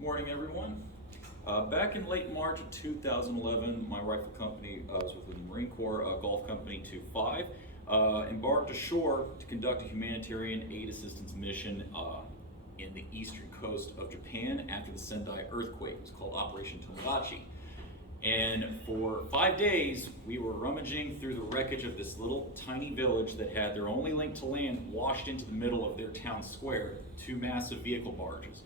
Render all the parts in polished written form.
Morning, everyone. Back in late March of 2011, my rifle company was with the Marine Corps Golf Company 25, embarked ashore to conduct a humanitarian aid assistance mission in the eastern coast of Japan after the Sendai earthquake. It was called Operation Tomodachi. And for 5 days, we were rummaging through the wreckage of this little tiny village that had their only link to land washed into the middle of their town square, 2 massive vehicle barges.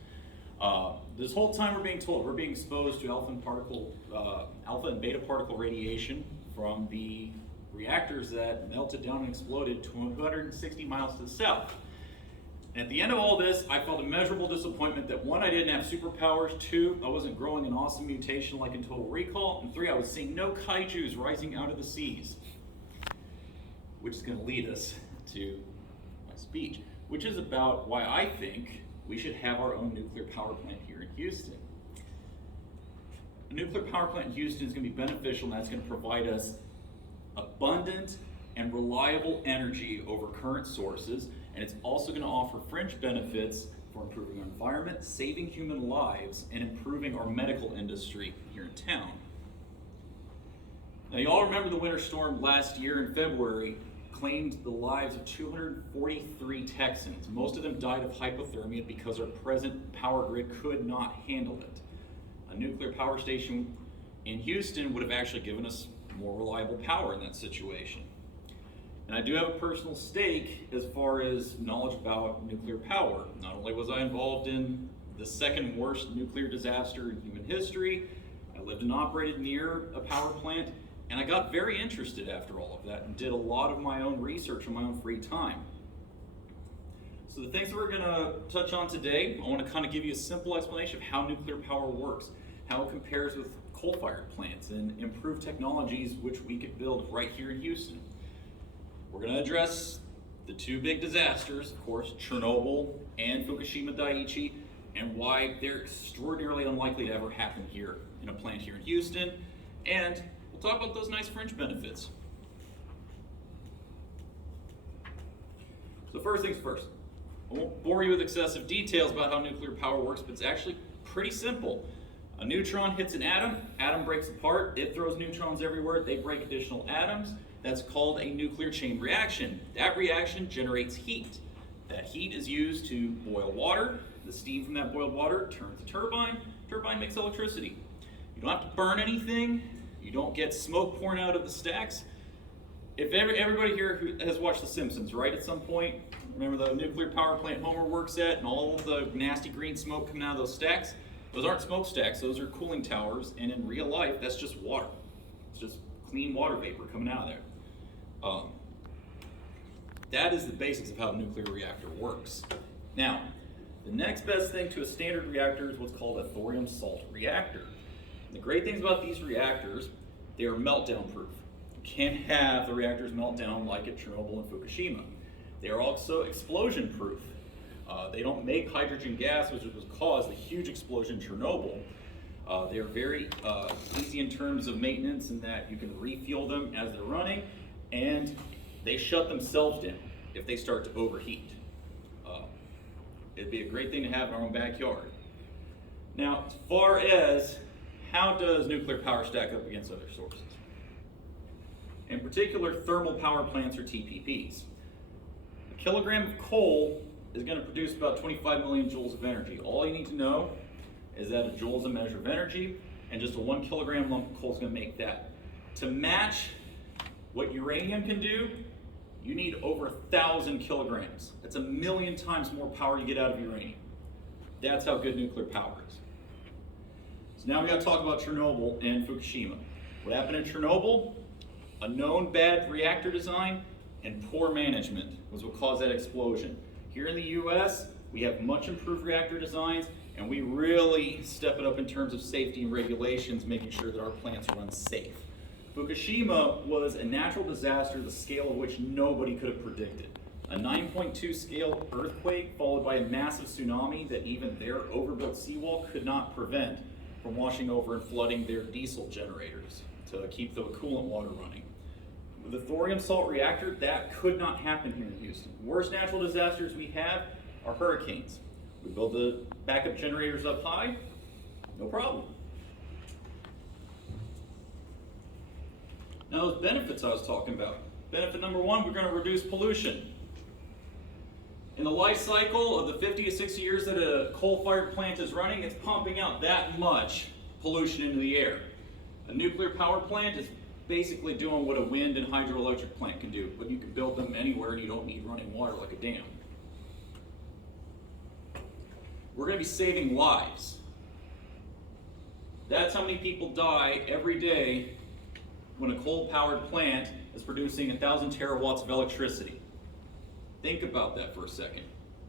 This whole time we're being told we're being exposed to alpha and beta particle radiation from the reactors that melted down and exploded 260 miles to the south. And at the end of all this, I felt immeasurable disappointment that 1, I didn't have superpowers, 2, I wasn't growing an awesome mutation like in Total Recall, and 3, I was seeing no kaijus rising out of the seas. Which is going to lead us to my speech, which is about why I think we should have our own nuclear power plant here in Houston. A nuclear power plant in Houston is going to be beneficial, and that's going to provide us abundant and reliable energy over current sources, and it's also going to offer fringe benefits for improving our environment, saving human lives, and improving our medical industry here in town. Now, you all remember the winter storm last year in February claimed the lives of 243 Texans. Most of them died of hypothermia because our present power grid could not handle it. A nuclear power station in Houston would have actually given us more reliable power in that situation. And I do have a personal stake as far as knowledge about nuclear power. Not only was I involved in the second worst nuclear disaster in human history, I lived and operated near a power plant, and I got very interested after all of that and did a lot of my own research on my own free time. So the things that we're going to touch on today, I want to kind of give you a simple explanation of how nuclear power works, how it compares with coal-fired plants, and improved technologies which we could build right here in Houston. We're going to address the 2 big disasters, of course, Chernobyl and Fukushima Daiichi, and why they're extraordinarily unlikely to ever happen here in a plant here in Houston. And we'll talk about those nice fringe benefits. So first things first, I won't bore you with excessive details about how nuclear power works, but it's actually pretty simple. A neutron hits an atom breaks apart, it throws neutrons everywhere, they break additional atoms. That's called a nuclear chain reaction. That reaction generates heat. That heat is used to boil water. The steam from that boiled water turns the turbine. Turbine makes electricity. You don't have to burn anything. You don't get smoke pouring out of the stacks. If everybody here who has watched The Simpsons, right, at some point, remember the nuclear power plant Homer works at and all of the nasty green smoke coming out of those stacks? Those aren't smokestacks, those are cooling towers, and in real life, that's just water. It's just clean water vapor coming out of there. That is the basics of how a nuclear reactor works. Now, the next best thing to a standard reactor is what's called a thorium salt reactor. The great things about these reactors, they are meltdown proof. You can't have the reactors melt down like at Chernobyl and Fukushima. They are also explosion proof. They don't make hydrogen gas, which was caused the huge explosion in Chernobyl. They are very easy in terms of maintenance in that you can refuel them as they're running, and they shut themselves down if they start to overheat. It'd be a great thing to have in our own backyard. Now, as far as how does nuclear power stack up against other sources? In particular, thermal power plants or TPPs. A kilogram of coal is going to produce about 25 million joules of energy. All you need to know is that a joule is a measure of energy, and just a 1 kilogram lump of coal is going to make that. To match what uranium can do, you need over 1,000 kilograms. That's 1 million times more power you get out of uranium. That's how good nuclear power is. So now we got to talk about Chernobyl and Fukushima. What happened in Chernobyl? A known bad reactor design and poor management was what caused that explosion. Here in the US, we have much improved reactor designs, and we really step it up in terms of safety and regulations, making sure that our plants run safe. Fukushima was a natural disaster the scale of which nobody could have predicted. A 9.2 scale earthquake followed by a massive tsunami that even their overbuilt seawall could not prevent from washing over and flooding their diesel generators to keep the coolant water running. With the thorium salt reactor, that could not happen here in Houston. Worst natural disasters we have are hurricanes. We build the backup generators up high, No problem. Now those benefits I was talking about. Benefit number one, we're going to reduce pollution. In the life cycle of the 50 to 60 years that a coal-fired plant is running, it's pumping out that much pollution into the air. A nuclear power plant is basically doing what a wind and hydroelectric plant can do, but you can build them anywhere and you don't need running water like a dam. We're going to be saving lives. That's how many people die every day when a coal-powered plant is producing 1,000 terawatts of electricity. Think about that for a second.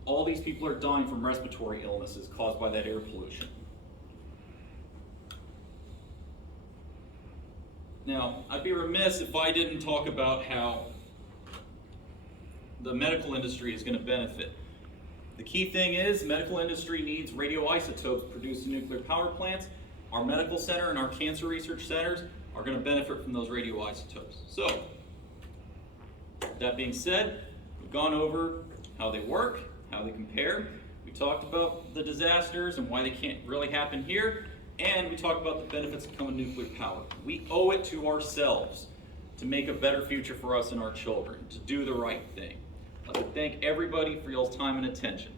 All these people are dying from respiratory illnesses caused by that air pollution. Now, I'd be remiss if I didn't talk about how the medical industry is going to benefit. The key thing is, medical industry needs radioisotopes produced in nuclear power plants. Our medical center and our cancer research centers are going to benefit from those radioisotopes. So, that being said, we've gone over how they work, how they compare. We talked about the disasters and why they can't really happen here. And we talked about the benefits of coming nuclear power. We owe it to ourselves to make a better future for us and our children, to do the right thing. I'd like to thank everybody for y'all's time and attention.